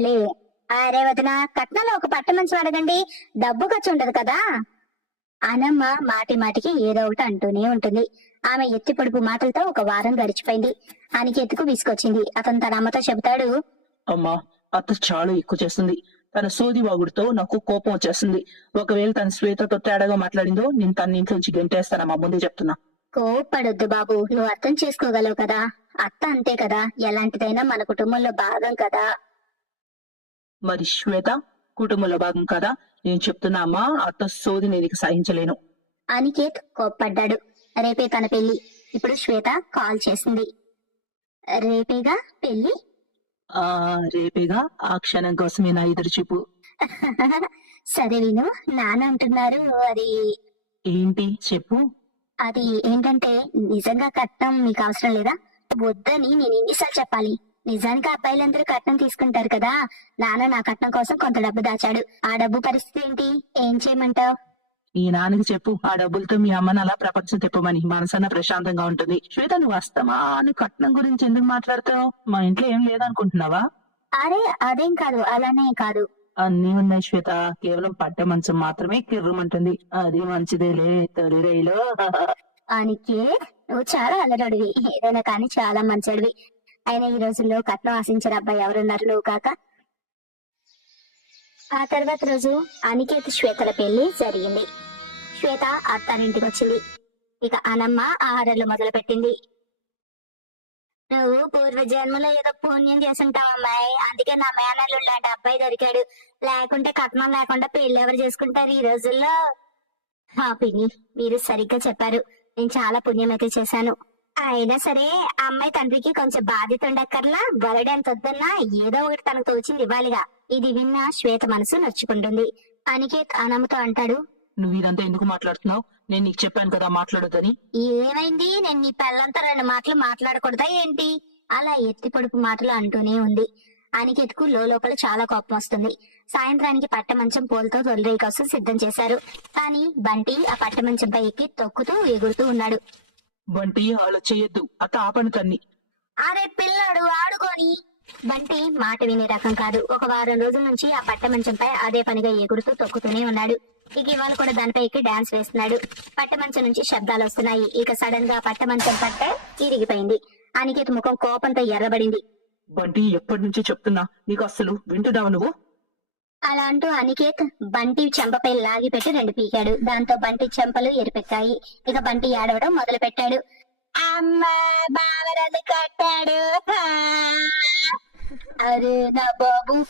లే అరే వదిన కట్నంలో ఒక పట్ట మంచం అడగండి డబ్బు ఖర్చు ఉండదు కదా. అనమ్మ మాటి మాటికి ఏదో ఒకటి అంటూనే ఉంటుంది. ఆమె ఎత్తి పొడుపు మాటలతో ఒక వారం గడిచిపోయింది. అనికెత్తుకు విసుకొచ్చింది అతను తన అమ్మతో చెబుతాడు అమ్మా అత్త చాలా ఎక్కువ చేస్తుంది. తన సోది వాగుడుతో నాకు కోపం వచ్చేస్తుంది. ఒకవేళ తన శ్వేతతో తేడాగా మాట్లాడిందో నేను తన ఇంట్లోంచి గెంటేస్తానమ్మా ముందే చెప్తున్నా. కోపడొద్దు బాబు. నువ్వు అర్థం చేసుకోగలవు కదా. అత్త అంతే కదా. ఎలాంటిదైనా మన కుటుంబంలో భాగం కదా. మరి శ్వేత కుటుంబంలో భాగం కదా? నేను చెప్తున్నా అమ్మా అత్త సోది నేను ఇక సహించలేను. అనికేత్ కోప్పడ్డాడు. రేపే తన పెళ్ళి ఇప్పుడు శ్వేత కాల్ చేసింది. రేపేగా పెళ్ళి ఆ రేపేగా? ఆ క్షణం కోసమే నా ఎదురు చూపు. సరే విను నాన్న అంటున్నారు అది ఏంటి? చెప్పు. అది ఏంటంటే నిజంగా కట్నం మీకు అవసరం లేదా? వద్దని నేను ఎన్నిసార్లు చెప్పాలి. నిజానికి అబ్బాయిలందరూ కట్నం తీసుకుంటారు కదా. నాన్న నా కట్నం కోసం కొంత డబ్బు దాచాడు. ఆ డబ్బు పరిస్థితి ఏంటి? ఏం చేయమంటావు? ఈ నాన్నకి చెప్పు. ఆ డబ్బులతో మీ అమ్మని అలా ప్రపంచం తిప్పమని మనసన్న ప్రశాంతంగా ఉంటుంది. శ్వేత నువ్వు వస్తామా అని కట్నం గురించి ఎందుకు మాట్లాడతావు? మా ఇంట్లో ఏం లేదనుకుంటున్నావా? అరే అదేం కాదు. అలానే కాదు. అన్నీ ఉన్నాయి శ్వేత. కేవలం పట్ట మంచం మాత్రమే కిర్రమంటుంది. అది మంచిదేలే తొలి రైలో అనికి నువ్వు చాలా అల్లరుడివి. ఏదైనా కానీ చాలా మంచిడివి. అయినా ఈ రోజుల్లో కట్నం ఆశించిన అబ్బాయి ఎవరున్నారు నువ్వు కాక? ఆ తర్వాత రోజు అనికేత్ శ్వేతల పెళ్ళి జరిగింది. శ్వేత అత్తారింటికి వచ్చింది ఇక అనమ్మ ఆహారాలు మొదలు పెట్టింది నువ్వు పూర్వ జన్మలో ఏదో పుణ్యం చేసుంటావు అమ్మాయి. అందుకే నా మేనల్లు లాంటి అబ్బాయి దొరికాడు. లేకుంటే కట్నం లేకుండా పెళ్ళి ఎవరు చేసుకుంటారు ఈ రోజుల్లో? పిన్ని మీరు సరిగ్గా చెప్పారు. నేను చాలా పుణ్యం అయితే చేశాను. అయినా సరే ఆ అమ్మాయి తండ్రికి కొంచెం బాధ్యత ఉండక్కర్లా బరడి ఎంత వద్దన్నా ఏదో ఒకటి తనకు తోచింది ఇవ్వాలిగా. ఇది విన్న శ్వేత మనసు నొచ్చుకుంటుంది. అనికేత్ అనమ్మతో అంటాడు. నువ్వు ఇదంతా ఎందుకు మాట్లాడుతున్నావు? నేను నీకు చెప్పాను కదా మాట్లాడొద్దని. ఏమైంది? నేను నీ పెళ్ళంతా రెండు మాటలు మాట్లాడకూడదా ఏంటి? అలా ఎత్తి పొడుపు మాటలు అంటూనే ఉంది. అనికెత్తుకు లోపల చాలా కోపం వస్తుంది. సాయంత్రానికి పట్టమంచం పూలతో తొలిరేయి కోసం సిద్ధం చేశారు. కానీ బంటి ఆ పట్టమంచంపై ఎక్కి తొక్కుతూ ఎగురుతూ ఉన్నాడు. బంటి అలా చేయొద్దు అత్త ఆపను తన్ని. అరే పిల్లాడు ఆడుకొని. బంటి మాట వినే రకం కాదు. ఒక వారం రోజుల నుంచి ఆ పట్టమంచంపై అదే పనిగా ఎగురుతూ తొక్కుతూనే ఉన్నాడు. ఇక ఇవాళ కూడా దానిపై ఎక్కి డాన్స్ వేస్తున్నాడు. పట్టమంచం నుంచి శబ్దాలు వస్తున్నాయి. ఇక సడన్గా పట్టమంచం పట్ట ఇరిగిపోయింది. అనికేత్ ముఖం కోపంతో ఎర్రబడింది. బంటి ఎప్పటి నుంచి చెప్తున్నా? నీకు అస్సలు వింటున్నావు నువ్వు? అలా అంటూ అనికేత్ బంటి చెంపపై లాగి పెట్టి రెండు పీకాడు. దాంతో బంటి చెంపలు ఎరిపెక్కాయి ఇక బంటి ఏడవడం మొదలు పెట్టాడు అమ్మ బావరది కట్టాడు. అరే నా బాబు.